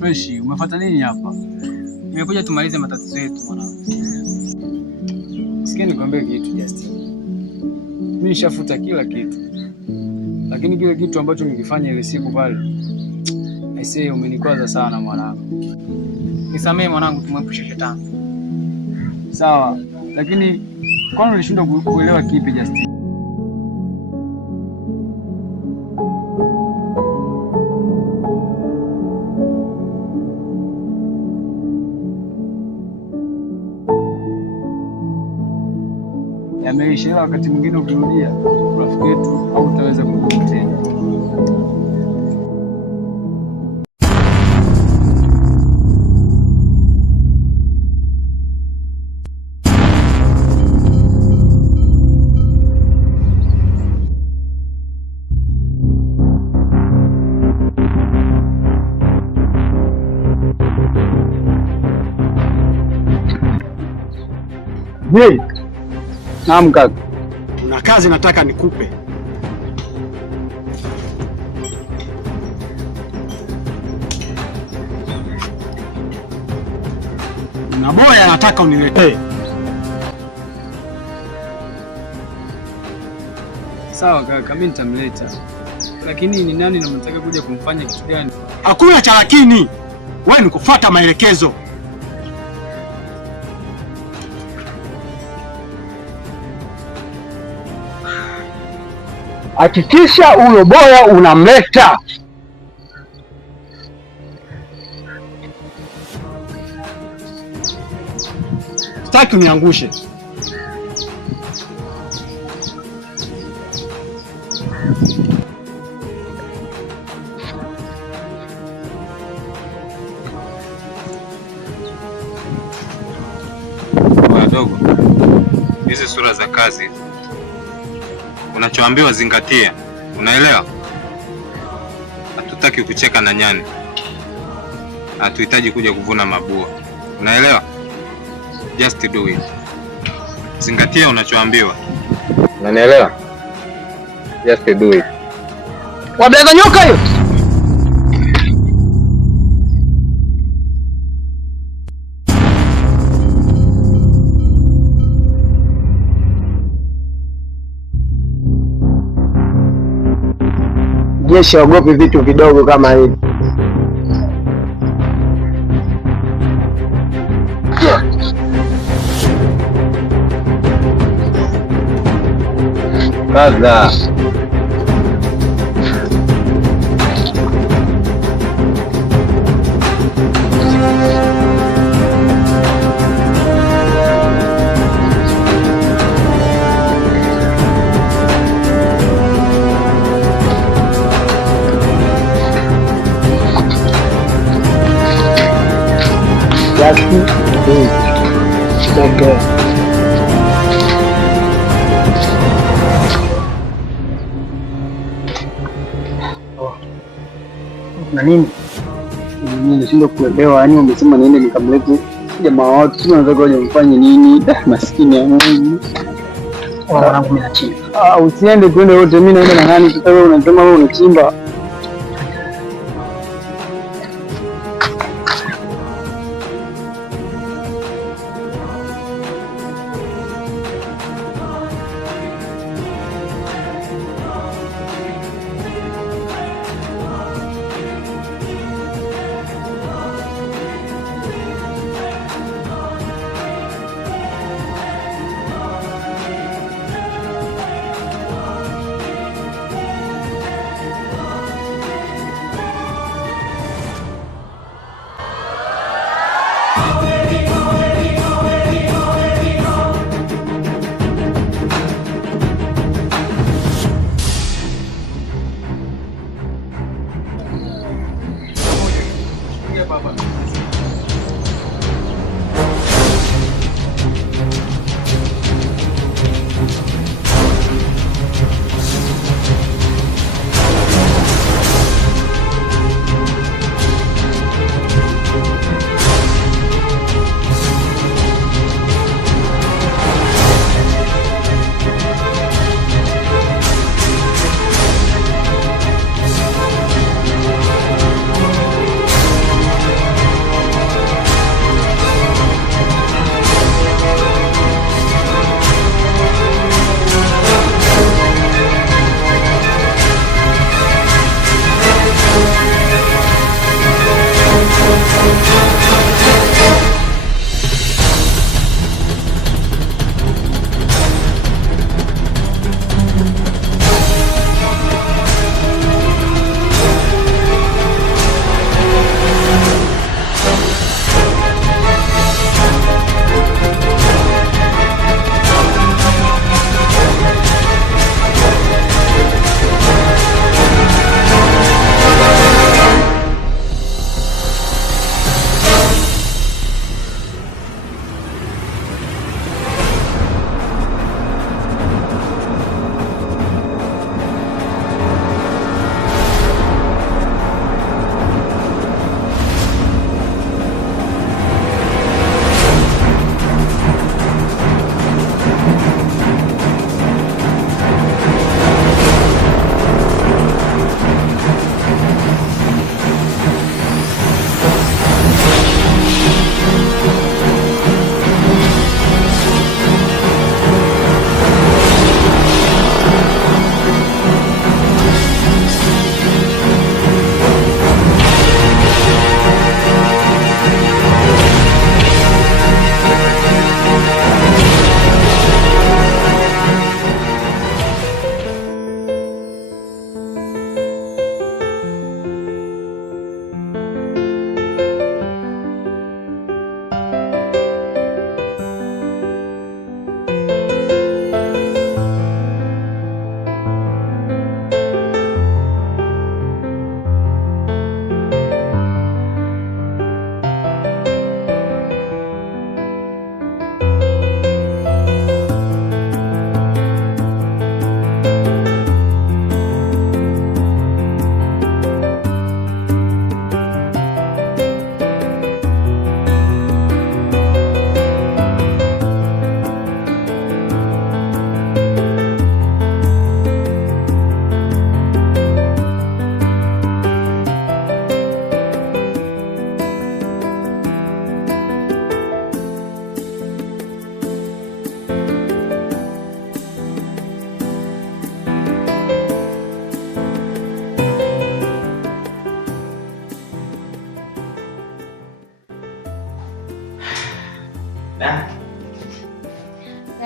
Fresh, umefuata nini hapa? Nimekuja tumalize matatizo yetu mwanangu. Sikia nikwambie kitu Justin. Mimi nishafuta kila kitu. Lakini kile kitu ambacho nikifanya ile siku pale, aisee umenikwaza sana mwanangu. Nisamee mwanangu, tumwepushe shetani. Sawa, lakini kwani ulishindwa kuelewa kipi Justin? Yameisha, ila wakati mwingine ukirudia urafiki wetu au utaweza kurudi tena. Hey. Naam kaka. Kuna kazi nataka nikupe. Na boya nataka uniletee. Sawa kaka, mimi nitamleta. Lakini ni nani na mnataka kuja kumfanya kitu gani? Hakuna cha lakini. Wewe ni kufuata maelekezo. Hakikisha huyo boya unamleta. Sitaki uniangushe. Wadogo, hizi sura za kazi unachoambiwa zingatia, unaelewa? Hatutaki kucheka na nyani, hatuhitaji kuja kuvuna mabua, unaelewa? Just do it. Zingatia unachoambiwa, unanielewa? Just do it. Wabeza nyoka hiyo. Jeshi ogopi vitu vidogo kama hivi. Kaza. Okay. Na nini? Mimi nashindwa kuelewa, yani umesema niende nikamlete jamaa watu, sio nataka waje mfanye nini? Maskini ya Mungu. Wanangu mimi nachimba. Usiende, twende wote, mimi naenda na nani? Sasa wewe unasema wewe unachimba.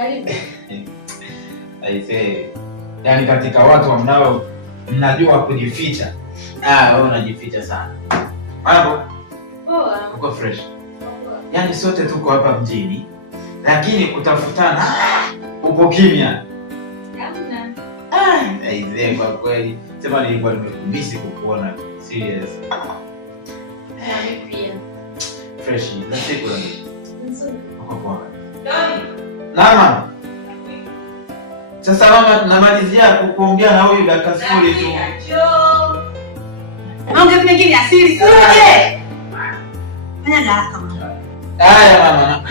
Karibu. Aisee. Yaani katika watu ambao mnajua kujificha. Wewe unajificha sana. Mambo? Poa. Uko fresh. Yaani sote tuko hapa mjini, lakini kutafutana uko kimya. Hamna. Aisee, kwa kweli. Sema nilikuwa nimekumisi kukuona. Serious. Mimi pia. Fresh. Na siku leo. Nzuri. Uko poa. Doni. Mama. Sasa mama, tunamalizia kuongea na huyu dakika 0 tu. Ongea mengine asili kuje. Fanya haraka mama. Haya mama.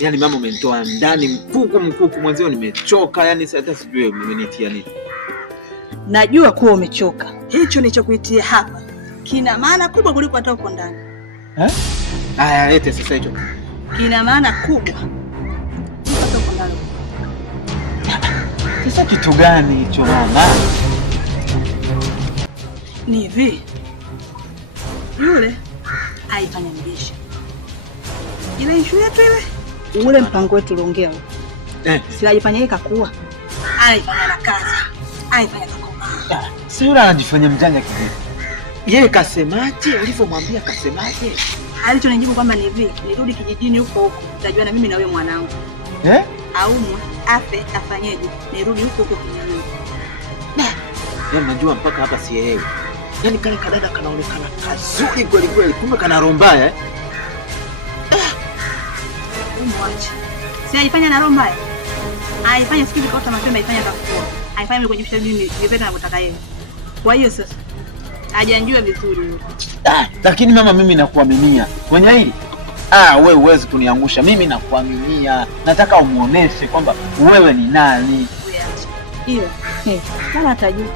Yaani mama umenitoa ndani mkuku mwenzio nimechoka, yani hata sijui umenitia nini. Najua kuwa umechoka. Hicho nilichokuitia hapa kina maana kubwa kuliko hata uko ndani. Haya, lete sasa hicho. Kina maana kubwa hata uko ndani. Sasa kitu gani hicho mama? Ni hivi. Yule haifanya mbishi. Ile issue yetu ile. Ule mpango wetu uliongea. Si ajifanya yeye kakuwa. Haifanya na kazi. Haifanya kakoma. Sasa yule anajifanya mjanja kivipi? Yeye kasemaje? Ulivyomwambia kasemaje? Alichonijibu kwamba ni hivi, nirudi kijijini huko, utajua na mimi na wewe mwanangu. Aumwe, afe, afanyeje? Nirudi huko kijijini. Yaani najua mpaka hapa sielewi. Yaani kale kadada kanaonekana kazuri kweli kweli, kumbe kana roho mbaya. Mwache. Si haifanya na roho mbaya. Haifanya sikivi kwa mapema, haifanya kafua. Haifanya mimi kujifisha mimi nipenda na kutaka yeye. Kwa hiyo sasa hajanijua vizuri. Lakini mama, mimi nakuaminia kwenye hili. Wewe huwezi kuniangusha. Mimi nakuaminia. Nataka umuoneshe kwamba wewe ni nani. Hiyo. Kama atajuta.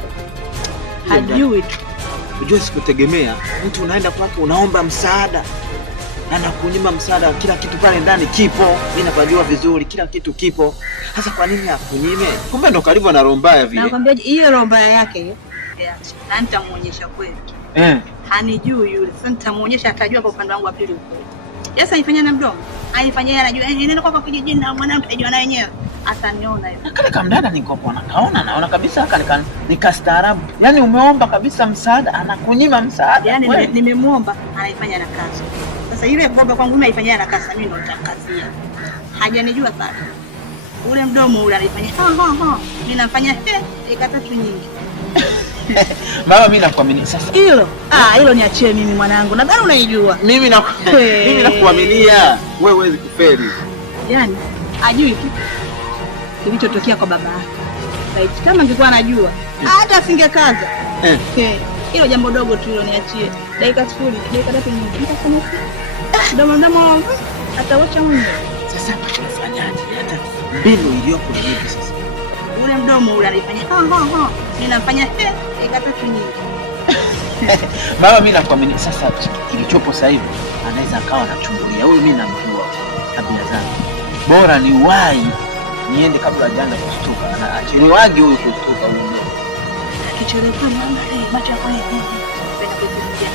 Hajui tu. Unajua sikutegemea mtu unaenda kwake unaomba msaada. Na nakunyima msaada, kila kitu pale ndani kipo. Mimi napajua vizuri kila kitu kipo. Sasa kwa nini akunyime? Kumbe ndo karibu na roho mbaya vile. Nakwambiaje hiyo roho mbaya yake hiyo. Na nitamuonyesha kweli. Hanijui yule. Sasa nitamuonyesha, atajua kwa upande wangu wa pili ukweli. Sasa ifanye na mdomo. Haifanye yeye anajua. Nenda kwa kijijini na mwanamke anajua na yenyewe. Ataniona hiyo. Na kale kamdada niko kwa naona kabisa haka nikastaarabu. Yaani umeomba kabisa msaada, anakunyima msaada. Yaani nimemuomba, anaifanya na kazi. Sasa ile bomba kwangu mimi haifanyia na kazi, mimi ndo nitakazia. Hajanijua sana. Ule mdomo ule anaifanya mimi nafanya ikata tu nyingi. Mama, mimi nakuamini sasa. Hilo niachie mimi mwanangu. Nadhani unaijua. Mimi nakuaminia. Wewe huwezi kufeli. Yaani ajui tu kilichotokea kwa baba yake. Right, kama angekuwa anajua hata asingekaza. Hilo jambo dogo tu hilo niachie. Dakika 0, dakika 3 nyingi. Nitafanya Domo atawacha mwenyewe. Sasa tunafanyaje? Hata mbinu iliyopo ni hivi sasa. Ule mdomo ule anifanya ninafanya dakika 3 nyingi. Mama, mimi nakuamini sasa. Kilichopo sasa hivi anaweza akawa anachungulia. Huyu mimi namjua tabia zake. Bora ni wahi niende kabla hajaanza kushtuka. Anachelewaje huyu kushtuka huyu? Akichelewa mama, macho yako hivi. Penda kusikia.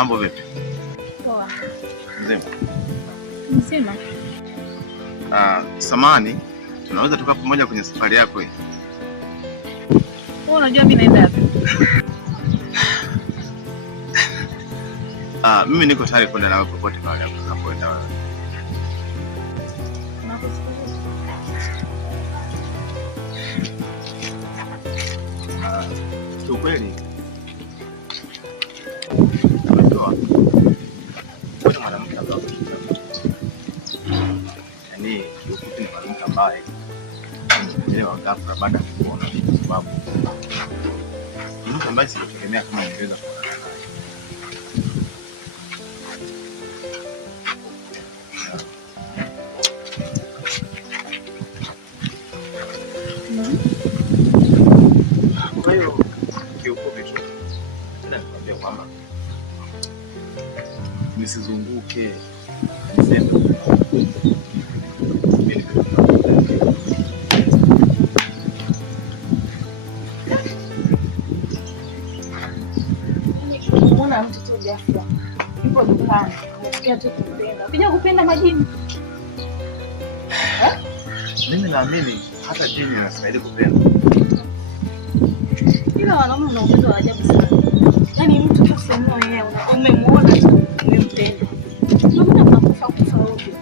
Mambo vipi? Poa. Mzima. Mzima. Samani, tunaweza tukaa pamoja kwenye safari yako hii? Wewe unajua mimi naenda wapi? Mimi niko tayari kwenda nawe popote pale unapoenda wewe. Kiukweli nametoa wewe mwanamke ambaye yaani kiukweli ni mwanamke ambaye nimeelewa ghafla baada ya kuona kwa sababu ni mtu ambaye sikutegemea kama ningeweza kuona naye. Kwa hiyo kiufupi tu nakwambia kwamba nisizunguke niseme Mbona mtu tu ghafla yupo dukani unasikia tu kupenda ukija kupenda majini? Mimi naamini hata jini linastahili kupenda. Ila wanaume una uwezo wa ajabu sana. Yaani mtu tu kusema yeye umemuona tu umempenda. Ndio mimi nakufa kufa ovyo.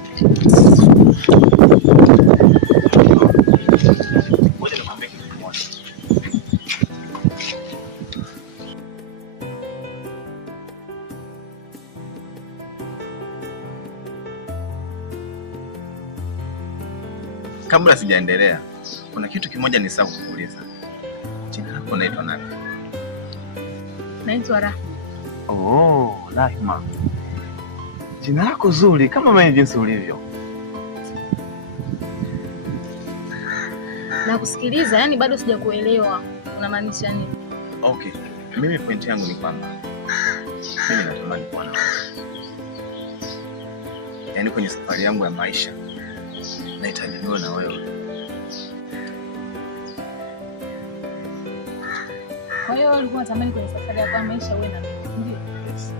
Ngoja nikwambie kitu kimoja. Kabla sijaendelea, kuna kitu kimoja nisahau kukuuliza. Jina lako unaitwa nani? Naitwa Rahma. Oh, Rahma. Jina lako zuri kama mimi jinsi ulivyo. Na kusikiliza, yani bado sijakuelewa. Unamaanisha nini? Okay. Mimi point yangu ni kwamba mimi natamani kuwa na wewe. Yaani kwenye safari yangu ya maisha nahitaji niwe na wewe. Kwa hiyo ulikuwa unatamani kwenye safari yako ya maisha uwe na mimi, ndio? Yes.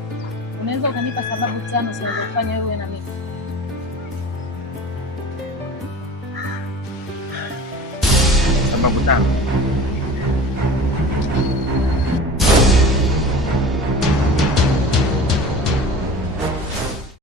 Unaweza ukanipa sababu 5 zinazofanya wewe uwe na mimi? Sababu 5.